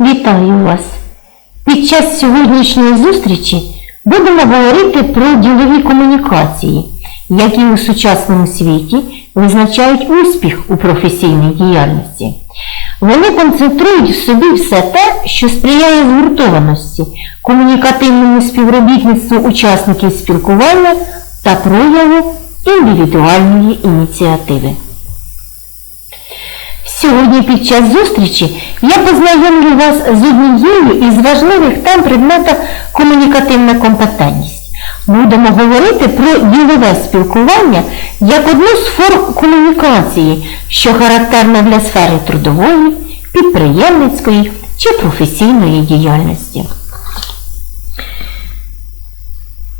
Вітаю вас! Під час сьогоднішньої зустрічі будемо говорити про ділові комунікації, які у сучасному світі визначають успіх у професійній діяльності. Вони концентрують в собі все те, що сприяє згуртованості, комунікативному співробітництву учасників спілкування та прояву індивідуальної ініціативи. Сьогодні під час зустрічі я познайомлю вас з однією із важливих тем предмета комунікативна компетентність. Будемо говорити про ділове спілкування як одну з форм комунікації, що характерна для сфери трудової, підприємницької чи професійної діяльності.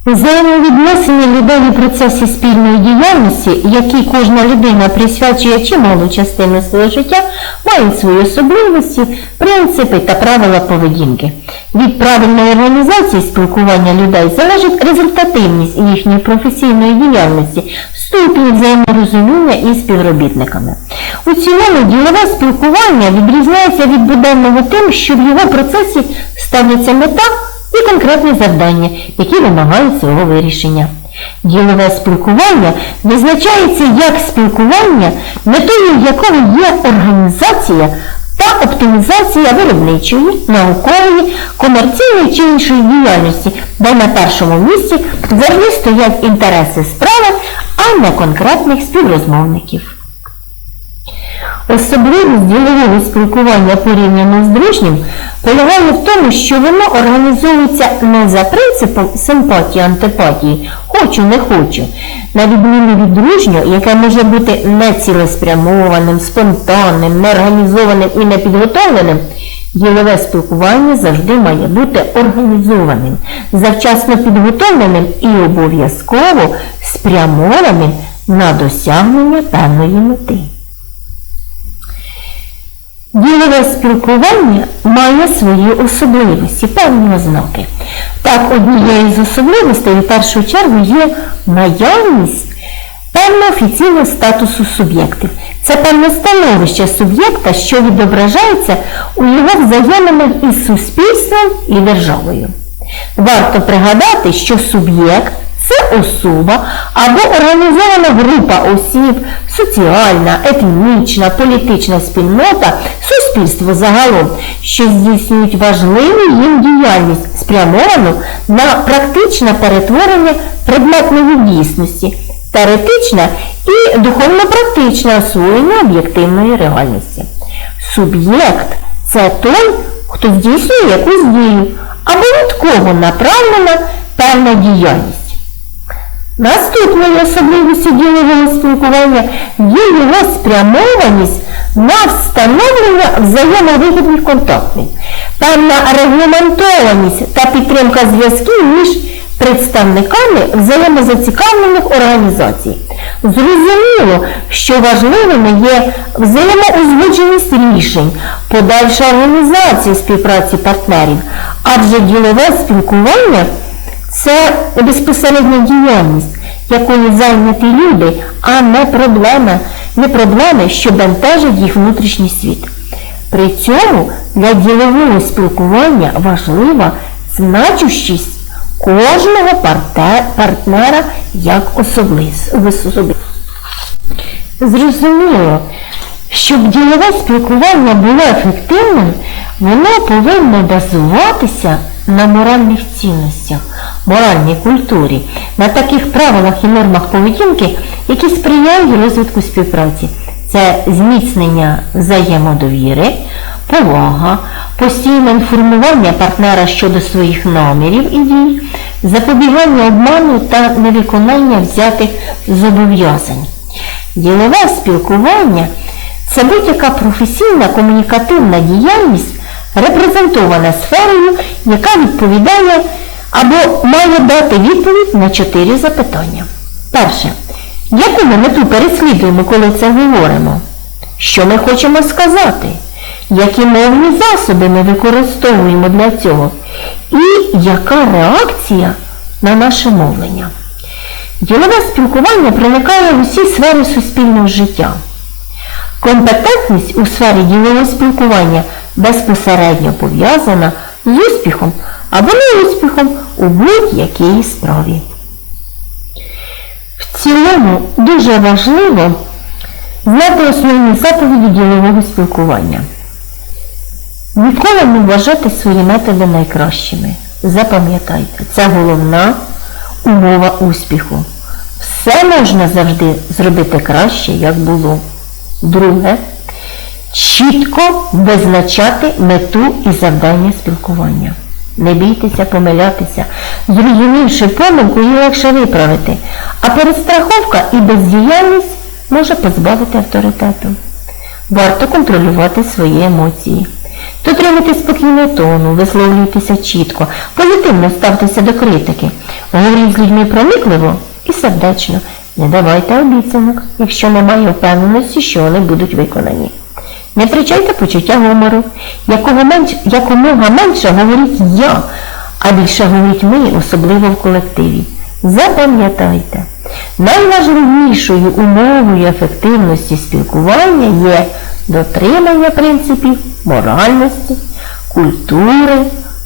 Взаємовідносини людей у процесі спільної діяльності, які кожна людина присвячує чималу частину свого життя, мають свої особливості, принципи та правила поведінки. Від правильної організації спілкування людей залежить результативність їхньої професійної діяльності, ступінь взаєморозуміння із співробітниками. У цілому ділове спілкування відрізняється від буденного тим, що в його процесі ставляться мета і конкретні завдання, які вимагають свого вирішення. Ділове спілкування визначається як спілкування, метою якого є організація та оптимізація виробничої, наукової, комерційної чи іншої діяльності, де на першому місці завжди стоять інтереси справи, а не конкретних співрозмовників. Особливість ділового спілкування порівняно з дружнім полягає в тому, що воно організовується не за принципом симпатії антипатії, хочу, не хочу, на відміну від дружнього, яке може бути нецілеспрямованим, спонтанним, неорганізованим і непідготовленим, ділове спілкування завжди має бути організованим, завчасно підготовленим і обов'язково спрямованим на досягнення певної мети. Ділове спілкування має свої особливості, певні ознаки. Так, однією з особливостей в першу чергу є наявність певного офіційного статусу суб'єктів. Це певне становище суб'єкта, що відображається у його взаєминах із суспільством і державою. Варто пригадати, що суб'єкт це особа або організована група осіб, соціальна, етнічна, політична спільнота, суспільство загалом, що здійснюють важливу їм діяльність, спрямовану на практичне перетворення предметної дійсності, теоретичне і духовно-практичне освоєння об'єктивної реальності. Суб'єкт це той, хто здійснює якусь дію, або від кого направлена певна діяльність. Наступною особливістю ділового спілкування є його спрямованість на встановлення взаємовигідних контактів, певна регламентованість та підтримка зв'язків між представниками взаємозацікавлених організацій. Зрозуміло, що важливими є взаємоузгодженість рішень, подальша організація співпраці партнерів, адже ділове спілкування це безпосередня діяльність, якою зайняті люди, а не проблеми, не проблеми, що бентежать їх внутрішній світ. При цьому для ділового спілкування важлива значущість кожного партнера як особливість. Зрозуміло, щоб ділове спілкування було ефективним, воно повинно базуватися на моральних цінностях, моральній культурі, на таких правилах і нормах поведінки, які сприяють розвитку співпраці. Це зміцнення взаємодовіри, повага, постійне інформування партнера щодо своїх намірів і дій, запобігання обману та невиконання взятих зобов'язань. Ділове спілкування це будь-яка професійна комунікативна діяльність, репрезентована сферою, яка відповідає або має дати відповідь на чотири запитання. Перше. Яку ми мету переслідуємо, коли це говоримо? Що ми хочемо сказати? Які мовні засоби ми використовуємо для цього? І яка реакція на наше мовлення? Ділове спілкування проникає в усі сфери суспільного життя. Компетентність у сфері ділового спілкування безпосередньо пов'язана з успіхом або не успіхом у будь-якій справі. В цілому дуже важливо знати основні заповіді ділового спілкування. Ніколи не вважати свої методи найкращими. Запам'ятайте, це головна умова успіху. Все можна завжди зробити краще, як було. Друге, чітко визначати мету і завдання спілкування. Не бійтеся помилятися. Зрозумівши помилку, її легше виправити. А перестраховка і бездіяльність може позбавити авторитету. Варто контролювати свої емоції. Дотримуйте спокійного тону, висловлюйтеся чітко, позитивно ставтеся до критики. Говоріть з людьми проникливо і сердечно. Не давайте обіцянок, якщо немає впевненості, що вони будуть виконані. Не втрачайте почуття гумору. Якого менш, якомога менше говоріть я, а більше говоріть ми, особливо в колективі. Запам'ятайте, найважливішою умовою ефективності спілкування є дотримання принципів моральності, культури,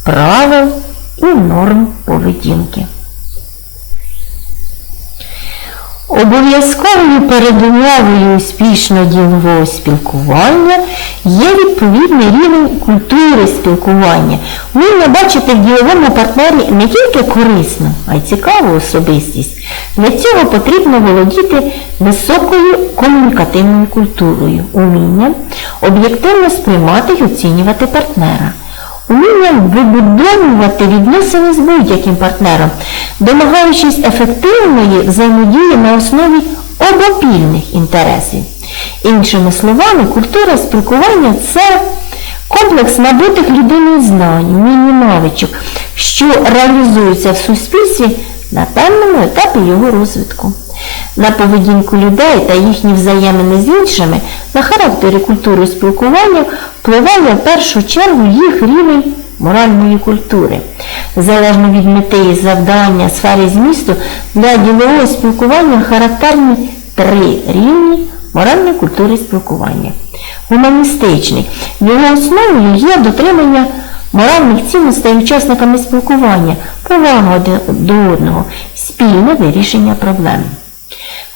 правил і норм поведінки. Обов'язковою передумовою успішного ділового спілкування є відповідний рівень культури спілкування. Вміння бачити в діловому партнері не тільки корисну, а й цікаву особистість. Для цього потрібно володіти високою комунікативною культурою, умінням об'єктивно сприймати й оцінювати партнера. Умінням вибудовувати відносини з будь-яким партнером, домагаючись ефективної взаємодії на основі обопільних інтересів. Іншими словами, культура спілкування це комплекс набутих людиною знань, навичок, що реалізуються в суспільстві на певному етапі його розвитку. На поведінку людей та їхні взаємини з іншими, на характері культури спілкування впливає в першу чергу їх рівень моральної культури. Залежно від мети і завдання сфері змісту, для ділового спілкування характерні три рівні моральної культури спілкування. Гуманістичний. Його основою є дотримання моральних цінностей учасниками спілкування, повага до одного, спільне вирішення проблем.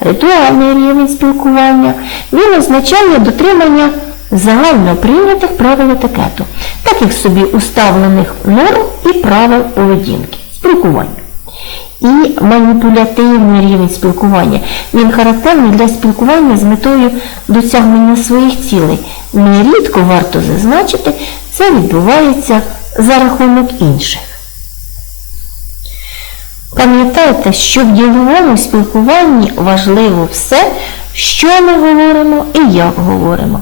Ритуальний рівень спілкування він означає дотримання загально прийнятих правил етикету, таких собі уставлених норм і правил поведінки, спілкування. І маніпулятивний рівень спілкування. Він характерний для спілкування з метою досягнення своїх цілей. Нерідко варто зазначити, це відбувається за рахунок інших. Пам'ятайте, що в діловому спілкуванні важливо все, що ми говоримо і як говоримо.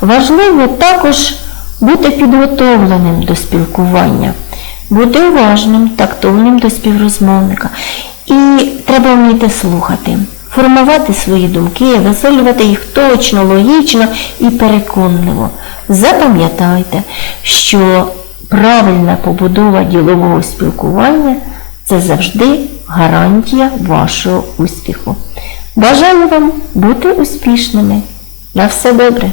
Важливо також бути підготовленим до спілкування, бути уважним, тактовним до співрозмовника. І треба вміти слухати, формувати свої думки, висловлювати їх точно, логічно і переконливо. Запам'ятайте, що правильна побудова ділового спілкування це завжди гарантія вашого успіху. Бажаю вам бути успішними. На все добре!